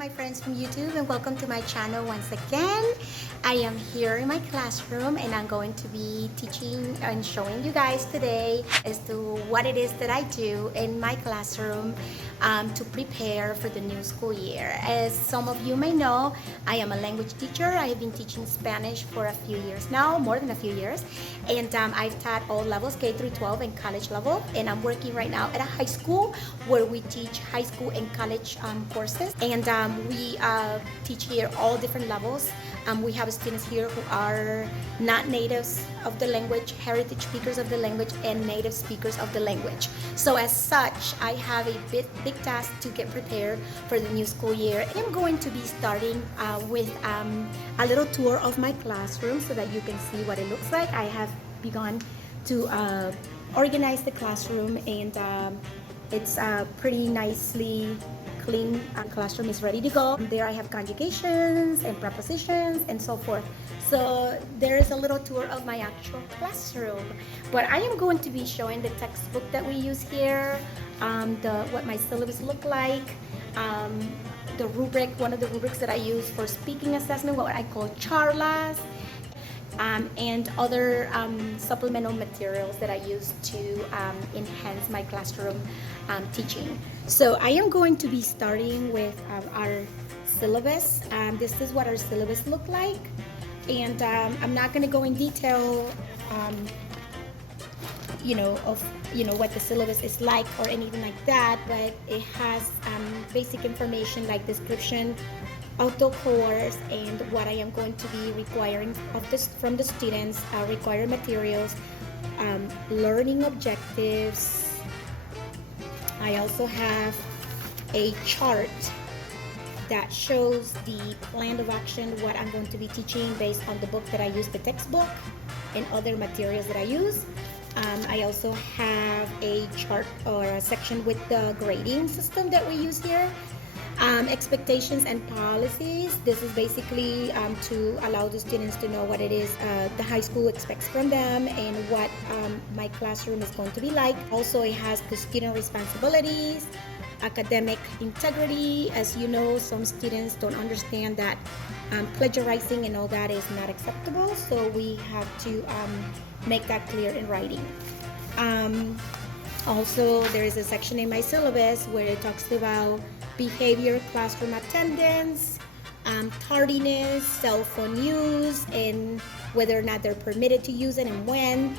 my friends from YouTube, and welcome to my channel once again. I am here in my classroom and I'm going to be teaching and showing you guys today as to what it is that I do in my classroom to prepare for the new school year. As some of you may know, I am a language teacher. I have been teaching Spanish for a few years now, more than a few years, and I've taught all levels, K through 12 and college level, and I'm working right now at a high school where we teach high school and college courses, and we teach here all different levels. We have students here who are not natives of the language, heritage speakers of the language, and native speakers of the language. So as such, I have a big task to get prepared for the new school year. I'm going to be starting with a little tour of my classroom so that you can see what it looks like. I have begun to organize the classroom, and it's pretty nicely clean. Classroom is ready to go. There I have conjugations and prepositions and so forth. So there is a little tour of my actual classroom. But I am going to be showing the textbook that we use here, what my syllabus look like, the rubric, one of the rubrics that I use for speaking assessment, what I call charlas, and other supplemental materials that I use to enhance my classroom teaching. So I am going to be starting with our syllabus. This is what our syllabus look like, and I'm not going to go in detail of what the syllabus is like or anything like that, but it has basic information like description of the course and what I am going to be requiring from the students, required materials, learning objectives. I also have a chart that shows the plan of action, what I'm going to be teaching based on the book that I use, the textbook, and other materials that I use. I also have a chart or a section with the grading system that we use here. Expectations and policies. This is basically to allow the students to know what it is the high school expects from them and what my classroom is going to be like. Also, it has the student responsibilities, academic integrity. As you know, some students don't understand that plagiarizing and all that is not acceptable, so we have to make that clear in writing. Also, there is a section in my syllabus where it talks about behavior, classroom attendance, tardiness, cell phone use, and whether or not they're permitted to use it and when.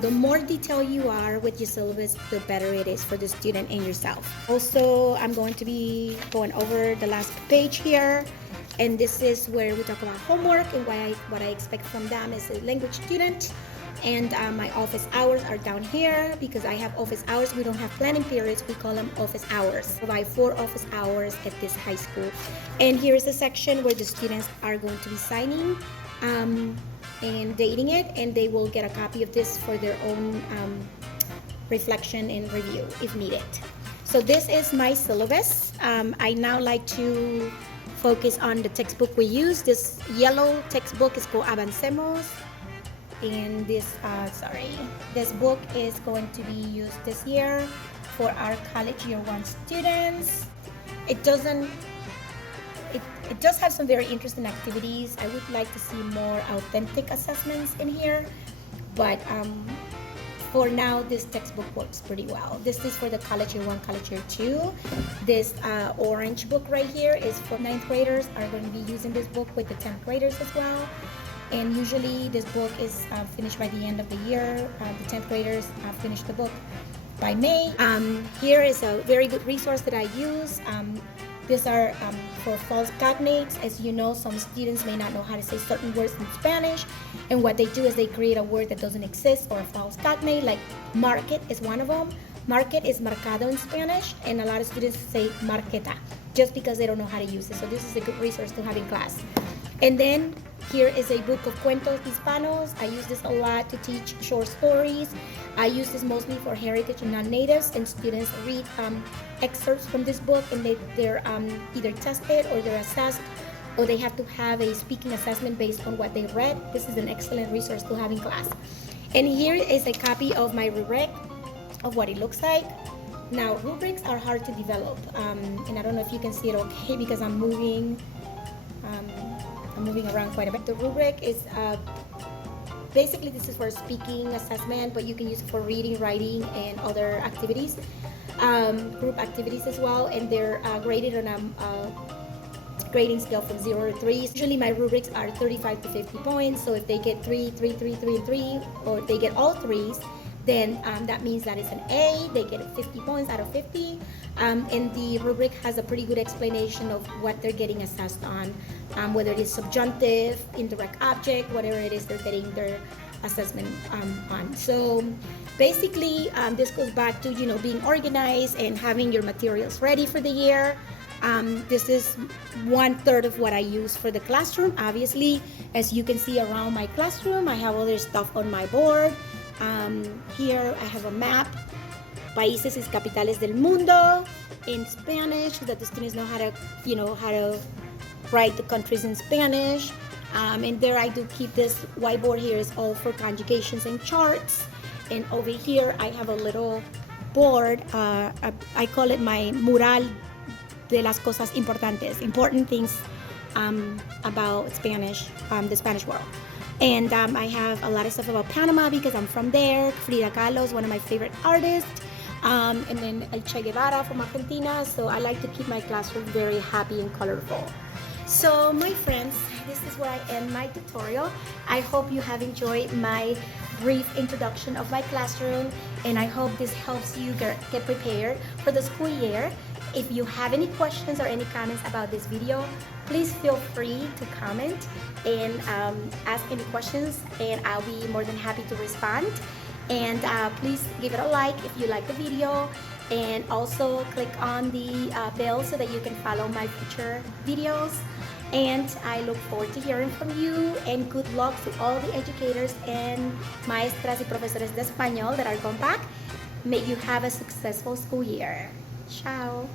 The more detailed you are with your syllabus, the better it is for the student and yourself. Also, I'm going to be going over the last page here, and this is where we talk about homework and what I expect from them as a language student. And my office hours are down here because I have office hours. We don't have planning periods, we call them office hours. I provide 4 office hours at this high school. And here's the section where the students are going to be signing and dating it, and they will get a copy of this for their own reflection and review if needed. So this is my syllabus. I now like to focus on the textbook we use. This yellow textbook is called Avancemos. And this book is going to be used this year for our college year 1 students. It does have some very interesting activities. I would like to see more authentic assessments in here, but for now this textbook works pretty well. This is for the college year 1, college year 2. This orange book right here is for 9th graders. Are going to be using this book with the 10th graders as well. And usually this book is finished by the end of the year. The 10th graders finish the book by May. Here is a very good resource that I use. These are for false cognates. As you know, some students may not know how to say certain words in Spanish, and what they do is they create a word that doesn't exist or a false cognate, like market is one of them. Market is mercado in Spanish, and a lot of students say marqueta just because they don't know how to use it. So this is a good resource to have in class. And then here is a book of cuentos hispanos. I use this a lot to teach short stories. I use this mostly for heritage and non-natives, and students read excerpts from this book, and they're either tested or they're assessed, or they have to have a speaking assessment based on what they read. This is an excellent resource to have in class. And here is a copy of my rubric of what it looks like. Now, rubrics are hard to develop, and I don't know if you can see it okay because I'm moving around quite a bit. The rubric is basically, this is for speaking assessment, but you can use it for reading, writing, and other activities, group activities as well, and they're graded on a grading scale from 0 to 3. Usually my rubrics are 35 to 50 points, so if they get 3, 3, 3, 3, and 3, or if they get all threes, then that means that it's an A. They get 50 points out of 50, and the rubric has a pretty good explanation of what they're getting assessed on, whether it is subjunctive, indirect object, whatever it is they're getting their assessment on. So basically, this goes back to being organized and having your materials ready for the year. This is 1/3 of what I use for the classroom. Obviously, as you can see around my classroom, I have other stuff on my board. Here I have a map, países y capitales del mundo, in Spanish, so that the students know how to write the countries in Spanish. And there I do keep this whiteboard. Here is all for conjugations and charts. And over here I have a little board. I call it my mural de las cosas importantes, important things about Spanish, the Spanish world. And I have a lot of stuff about Panama because I'm from there. Frida Kahlo is one of my favorite artists. And then El Che Guevara from Argentina. So I like to keep my classroom very happy and colorful. So my friends, this is where I end my tutorial. I hope you have enjoyed my brief introduction of my classroom, and I hope this helps you get prepared for the school year. If you have any questions or any comments about this video, please feel free to comment and ask any questions, and I'll be more than happy to respond. And please give it a like if you like the video, and also click on the bell so that you can follow my future videos. And I look forward to hearing from you, and good luck to all the educators and maestras y profesores de español that are going back. May you have a successful school year. Ciao.